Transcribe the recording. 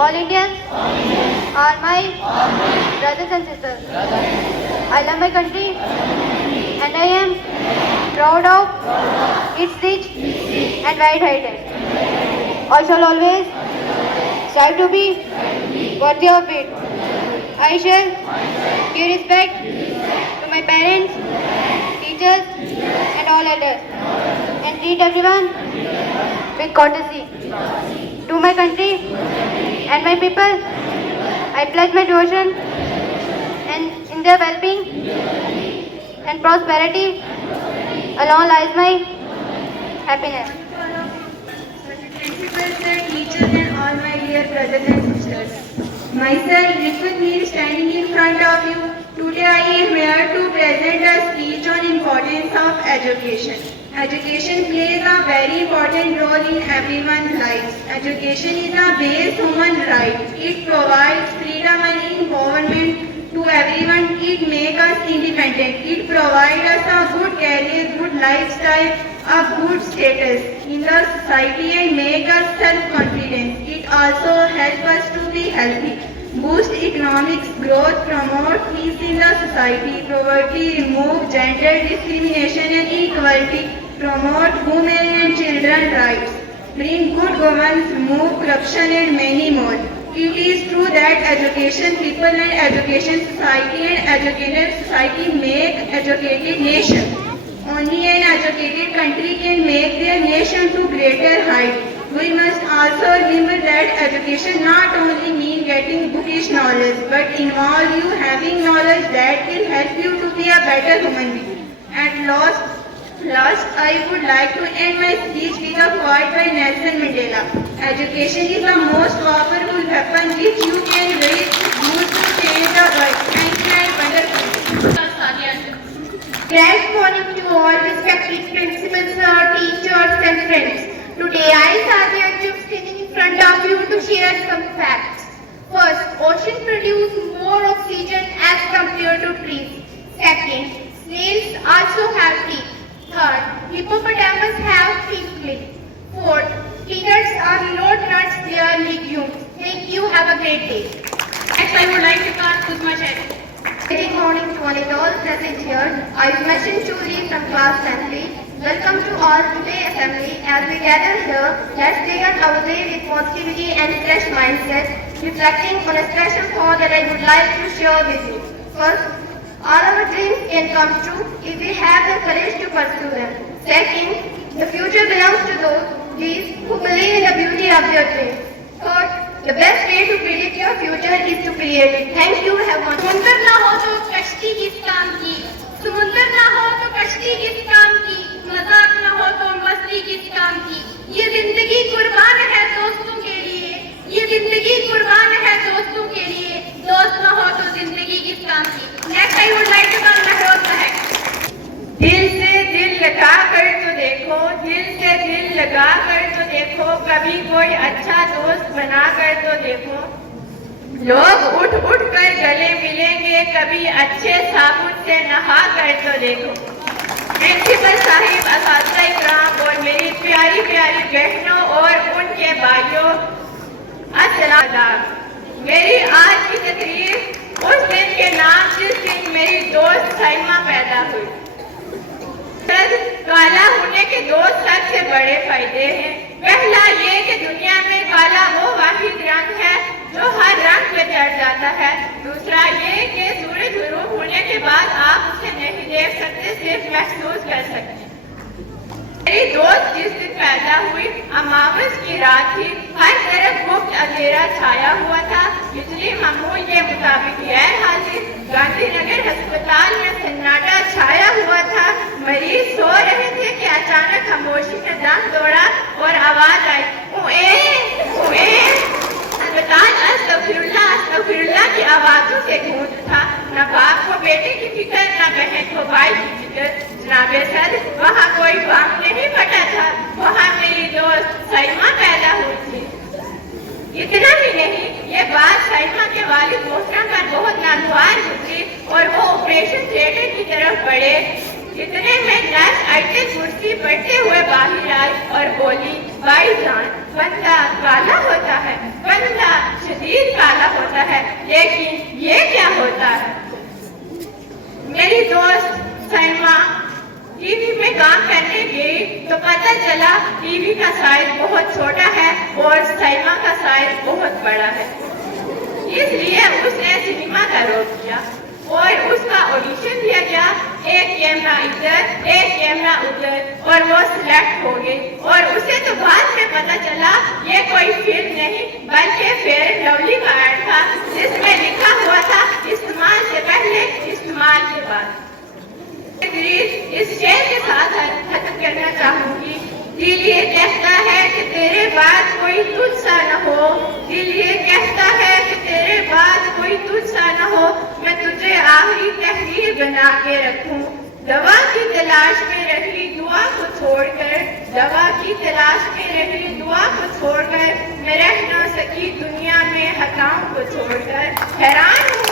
All Indians are my brothers and sisters. I love my country and I am proud of its rich and wide heritage. I shall always strive to be worthy of it. I shall give respect to my parents, teachers and all elders and treat everyone with courtesy. To my country and my people, I pledge my devotion and in their well-being and prosperity alone lies my happiness. Principals and teachers and all my dear brothers and sisters. Myself, Ritwik Mir, standing in front of you. Today I am here to present a speech on importance of education. Education plays a very important role in everyone's lives. Education is a base human right. It provides freedom and empowerment to everyone. It makes us independent. It provides us a good career, good lifestyle, a good status in the society and make us self-confident. It also helps us to be healthy, boost economic growth, promote peace in the society, poverty, remove gender discrimination and equality, promote women and children rights, bring good governance, remove corruption and many more. It is true that education people and education society and educated society make educated nation. Only an educated country can make their nation to greater height. We must also remember that education not only means getting bookish knowledge, but involve you having knowledge that will help you to be a better human being. At last, I would like to end my speech with a quote by Nelson Mandela. Education is the most powerful weapon which you can use to change the world. Thank you and wonderful. Good morning to all respected principals, teachers and friends. Today I, Sadia Anjum, standing in front of you to share some facts. First, ocean produce more oxygen as compared to trees. Second, snails also have teeth. Third, hippopotamus have feet. Fourth, peanuts are not nuts, they are legumes. Thank you, have a great day. Next, I would like to call Kusma Shetty. Good morning to one and all present here. I am Mashin Churi from class 10th. Welcome to all today assembly. As we gather here, let's begin our day with positivity and fresh mindset, reflecting on a special thought that I would like to share with you. First, all our dreams can come true if we have the courage to pursue them. Second, the future belongs to those who believe in the beauty of their dreams. Third, the best way to predict your future is to create it. Thank you. Have a समुंदर ना हो तो कश्ती किस काम की, समुंदर ना हो तो कश्ती किस काम की, मजाक ना हो तो मस्ती किस काम की। ये जिंदगी कुर्बान है दोस्तों के लिए, ये जिंदगी कुर्बान है दोस्तों के लिए, दोस्त ना हो तो जिंदगी किस काम की। Next I would like to call Mahroz Mahek. दिल से दिल लगा कर तो देखो, दिल से दिल लगा कर तो देखो, कभी कोई अच्छा दोस्त बना कर तो देखो। लोग उठ उठ कर गले मिलेंगे, कभी अच्छे साबुन से नहा कर तो देखो। प्रिंसिपल साहिब, असातिज़ा इकराम और मेरी प्यारी प्यारी बहनों और उनके भाइयों, अस्सलाम वालेकुम। मेरी आज की तकरीर उस दिन के नाम जिस दिन मेरी दोस्त साइमा पैदा हुई। काला होने के दो सबसे बड़े फायदे हैं। पहला ये कि दुनिया में काला वो वाहिद रंग है जो हर रंग पे चढ़ जाता है। दूसरा ये कि सूरज गुरूब होने के बाद आप उसे नहीं देख सकते, सिर्फ महसूस कर सकते। मेरी दोस्त जिस दिन पैदा हुई अमावस की रात थी, हर तरफ गुप्त अंधेरा छाया हुआ था। बिजली मामूल के मुताबिक गैर हाजिर, गांधीनगर अस्पताल में सन्नाटा छाया हुआ था। मरीज सो रहे थे कि अचानक खामोशी में दम दौड़ा और आवाज आई, उए। अस्पताल अस्तगफिरुल्लाह की आवाजों से गूंज था। न बाप को बेटे की फिक्र, न बहन को भाई की फिक्र। जनाबे सर, वहाँ कोई बाप नहीं फटा था, वहाँ मेरी दोस्त साइमा पैदा हुई थी। इतना ही नहीं, ये बात साइमा के वालिद मोहतरम पर बहुत नागवार गुजरी और वो ऑपरेशन थिएटर की तरफ बढ़े। اتنے میں نرس آئٹل کرسی پڑھتے ہوئے باہر آئی اور بولی بھائی جان بندہ کالا ہوتا ہے بندہ شدید کالا ہوتا ہے لیکن یہ کیا ہوتا ہے؟ میری دوست سائمہ ٹی وی میں کام کرنے گئی تو پتہ چلا ٹی وی کا سائز بہت چھوٹا ہے اور سائمہ کا سائز بہت بڑا ہے، اس لیے اس نے سنیما کا روک کیا اور اس کا آڈیشن دیا گیا، ایک کیمرہ ادھر ایک کیمرہ ادھر اور وہ سلیکٹ ہو گئی اور اسے تو بعد میں پتہ چلا یہ کوئی فلم نہیں بلکہ فیئر اینڈ لولی کا ایڈ تھا جس میں لکھا ہوا تھا استعمال سے پہلے استعمال کے بعد۔ اس شعر کے ساتھ ختم کرنا چاہوں گی، دل یہ کہتا ہے کہ تیرے بعد کوئی تجھ سا نہ ہو، دل یہ کہتا ہے کہ تیرے بعد کوئی تجھ سا نہ ہو، میں تجھے آخری تحریر بنا کے رکھوں، دوا کی تلاش میں رہی دعا کو چھوڑ کر، دوا کی تلاش میں رہی دعا کو چھوڑ کر، میں رہ نہ سکی دنیا میں خطاؤں کو چھوڑ کر، حیران ہوں